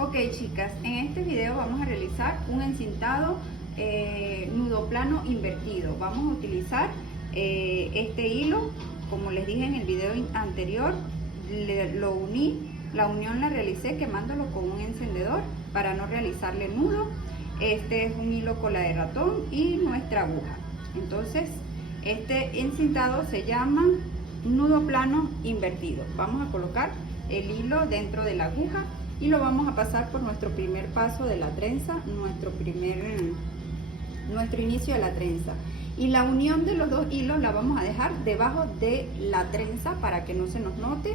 Ok, chicas, en este video vamos a realizar un encintado nudo plano invertido. Vamos a utilizar este hilo, como les dije en el video anterior, lo uní. La unión la realicé quemándolo con un encendedor para no realizarle nudo. Este es un hilo cola de ratón y nuestra aguja. Entonces, este encintado se llama nudo plano invertido. Vamos a colocar el hilo dentro de la aguja y lo vamos a pasar por nuestro primer paso de la trenza, nuestro inicio de la trenza. Y la unión de los dos hilos la vamos a dejar debajo de la trenza para que no se nos note.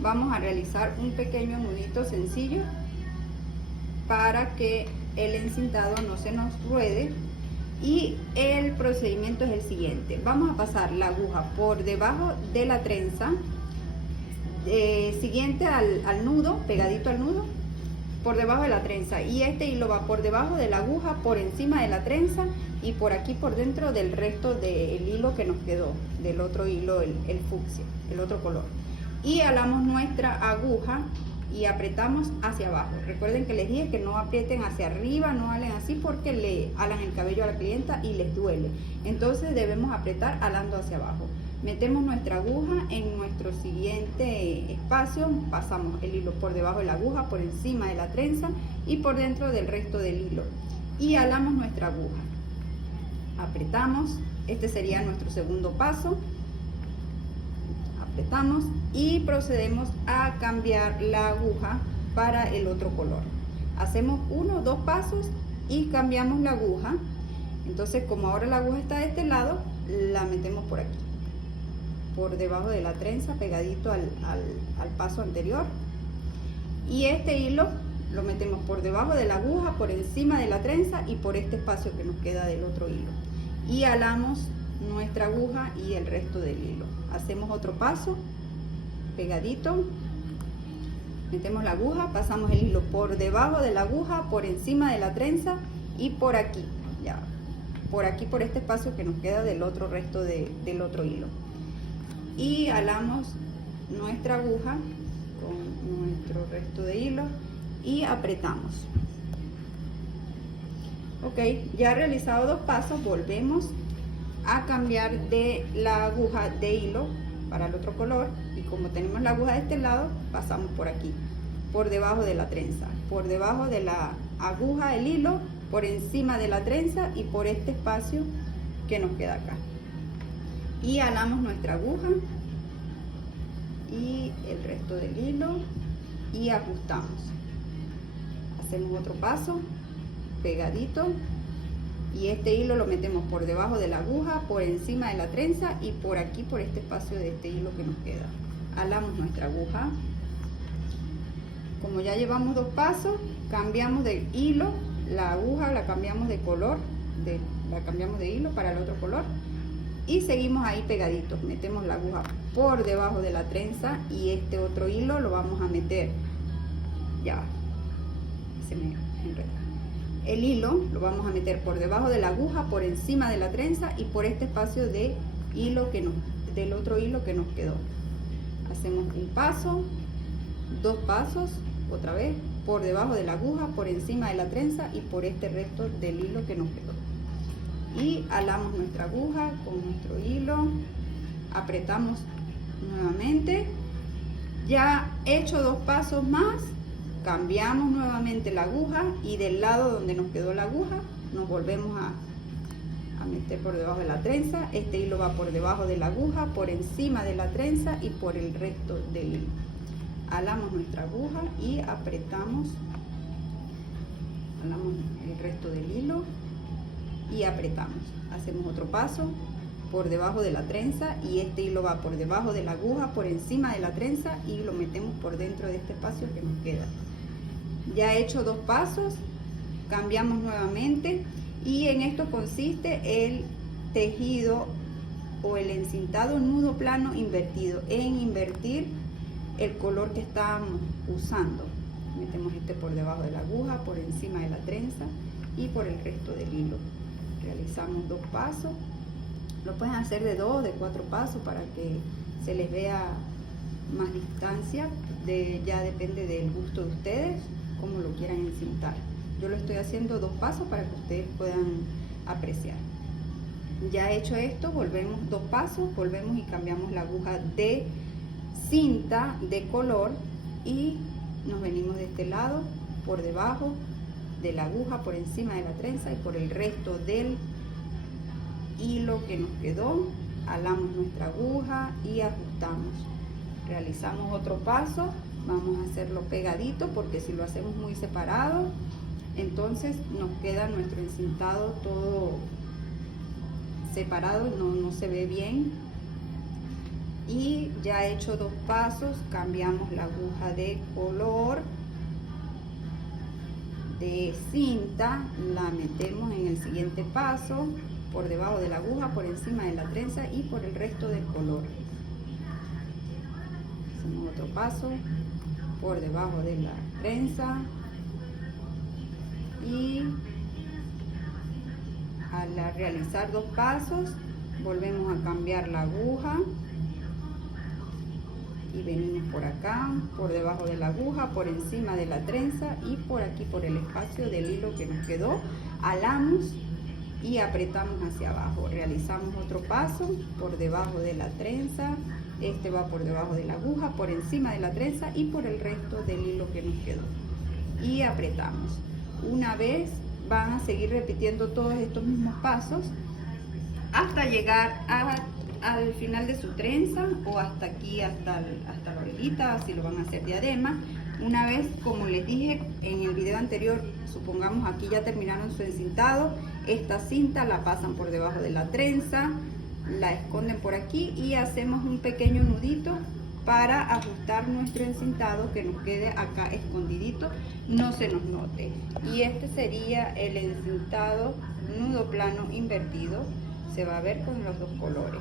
Vamos a realizar un pequeño nudito sencillo para que el encintado no se nos ruede. Y el procedimiento es el siguiente: vamos a pasar la aguja por debajo de la trenza, siguiente al nudo, pegadito al nudo, por debajo de la trenza, y este hilo va por debajo de la aguja, por encima de la trenza y por aquí por dentro del resto del hilo que nos quedó, del otro hilo, el fucsia, el otro color. Y alamos nuestra aguja y apretamos hacia abajo. Recuerden que les dije que no aprieten hacia arriba, no alen así porque le alan el cabello a la clienta y les duele. Entonces debemos apretar alando hacia abajo. Metemos nuestra aguja en nuestro siguiente espacio, pasamos el hilo por debajo de la aguja, por encima de la trenza y por dentro del resto del hilo. Y alamos nuestra aguja. Apretamos, este sería nuestro segundo paso. Apretamos y procedemos a cambiar la aguja para el otro color. Hacemos 1 o 2 pasos y cambiamos la aguja. Entonces, como ahora la aguja está de este lado, la metemos por aquí, por debajo de la trenza, pegadito al paso anterior. Y este hilo lo metemos por debajo de la aguja, por encima de la trenza y por este espacio que nos queda del otro hilo. Y alamos nuestra aguja y el resto del hilo. Hacemos otro paso, pegadito, metemos la aguja, pasamos el hilo por debajo de la aguja, por encima de la trenza y por aquí, ya, por aquí, por este espacio que nos queda del otro resto del otro hilo. Y alamos nuestra aguja con nuestro resto de hilo y apretamos. Ok, ya realizado 2 pasos, volvemos a cambiar de la aguja de hilo para el otro color, y como tenemos la aguja de este lado, pasamos por aquí, por debajo de la trenza, por debajo de la aguja el hilo, por encima de la trenza y por este espacio que nos queda acá. Y alamos nuestra aguja y el resto del hilo y ajustamos. Hacemos otro paso, pegadito, y este hilo lo metemos por debajo de la aguja, por encima de la trenza y por aquí, por este espacio de este hilo que nos queda. Alamos nuestra aguja. Como ya llevamos 2 pasos, cambiamos de hilo, la aguja la cambiamos de color, la cambiamos de hilo para el otro color y seguimos ahí pegaditos. Metemos la aguja por debajo de la trenza y este otro hilo lo vamos a meter, ya se me enreda. El hilo lo vamos a meter por debajo de la aguja, por encima de la trenza y por este espacio de hilo del otro hilo que nos quedó. Hacemos un paso, 2 pasos, otra vez por debajo de la aguja, por encima de la trenza y por este resto del hilo que nos quedó. Y alamos nuestra aguja con nuestro hilo, apretamos nuevamente. Ya hecho 2 pasos más, cambiamos nuevamente la aguja y del lado donde nos quedó la aguja nos volvemos a meter por debajo de la trenza. Este hilo va por debajo de la aguja, por encima de la trenza y por el resto del hilo. Alamos nuestra aguja y apretamos, alamos el resto del hilo y apretamos. Hacemos otro paso por debajo de la trenza y este hilo va por debajo de la aguja, por encima de la trenza y lo metemos por dentro de este espacio que nos queda. Ya he hecho 2 pasos, cambiamos nuevamente y en esto consiste el tejido o el encintado nudo plano invertido, en invertir el color que estábamos usando. Metemos este por debajo de la aguja, por encima de la trenza y por el resto del hilo. Realizamos 2 pasos, lo pueden hacer de 2, de 4 pasos para que se les vea más distancia, ya depende del gusto de ustedes, como lo quieran encintar. Yo lo estoy haciendo 2 pasos para que ustedes puedan apreciar. Ya hecho esto, volvemos 2 pasos, volvemos y cambiamos la aguja de cinta de color y nos venimos de este lado, por debajo de la aguja, por encima de la trenza y por el resto del hilo que nos quedó, alamos nuestra aguja y ajustamos. Realizamos otro paso, vamos a hacerlo pegadito porque si lo hacemos muy separado, entonces nos queda nuestro encintado todo separado, no se ve bien. Y ya hecho 2 pasos, cambiamos la aguja de color de cinta, la metemos en el siguiente paso, por debajo de la aguja, por encima de la trenza y por el resto del color. Hacemos otro paso, por debajo de la trenza y al realizar 2 pasos volvemos a cambiar la aguja y venimos por acá, por debajo de la aguja, por encima de la trenza y por aquí por el espacio del hilo que nos quedó, alamos y apretamos hacia abajo. Realizamos otro paso por debajo de la trenza, este va por debajo de la aguja, por encima de la trenza y por el resto del hilo que nos quedó y apretamos. Una vez van a seguir repitiendo todos estos mismos pasos hasta llegar al final de su trenza o hasta aquí, hasta la orillita, si lo van a hacer diadema. Una vez, como les dije en el video anterior, supongamos aquí ya terminaron su encintado, esta cinta la pasan por debajo de la trenza, la esconden por aquí y hacemos un pequeño nudito para ajustar nuestro encintado, que nos quede acá escondidito, no se nos note. Y este sería el encintado nudo plano invertido, se va a ver con los 2 colores.